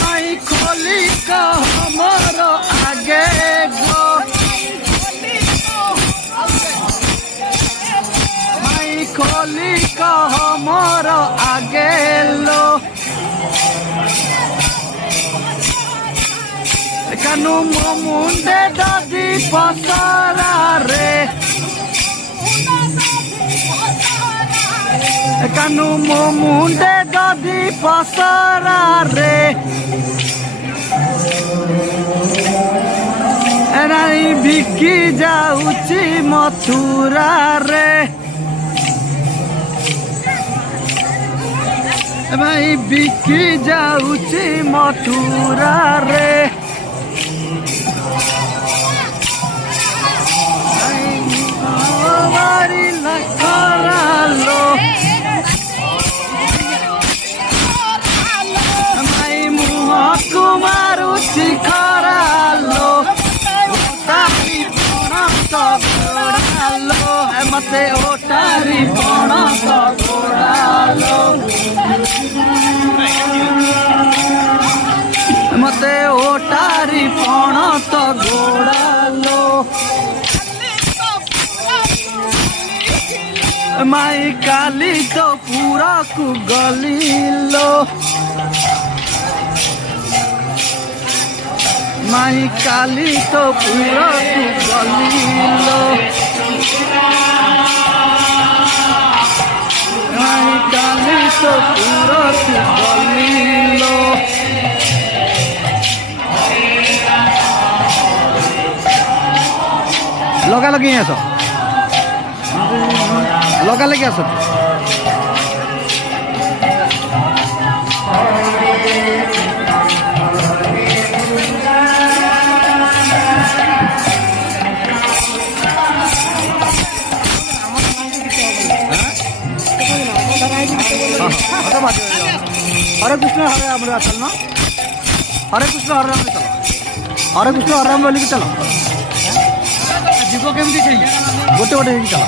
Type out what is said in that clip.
माई खोली का हमारा आगे गो माई खोली का हमारा आगे लो कानू मुंडे दादी पसारा रे कानू मुंडे दादी पसारा रे एनाई बिकी जाउची मथुरा रे भाई बिकी जाउची मथुरा रे कुमारुची खरालो तारी पणस गोड़ालो मते ओटारी पणस गोड़ालो मते ओटारी पणस गोड़ालो माई काली तो पूरा कु गलीलो माई काली तो पूरा तू गलीलो माई काली तो पूरा तू गलीलो लगा लगी आस लगा लगी आस हरे कृष्ण हरे राम चल ना हरे कृष्ण हरे राम चलो हरे कृष्ण हरे राम बोलिक चलो जीव केमती गोटे गोटे चलो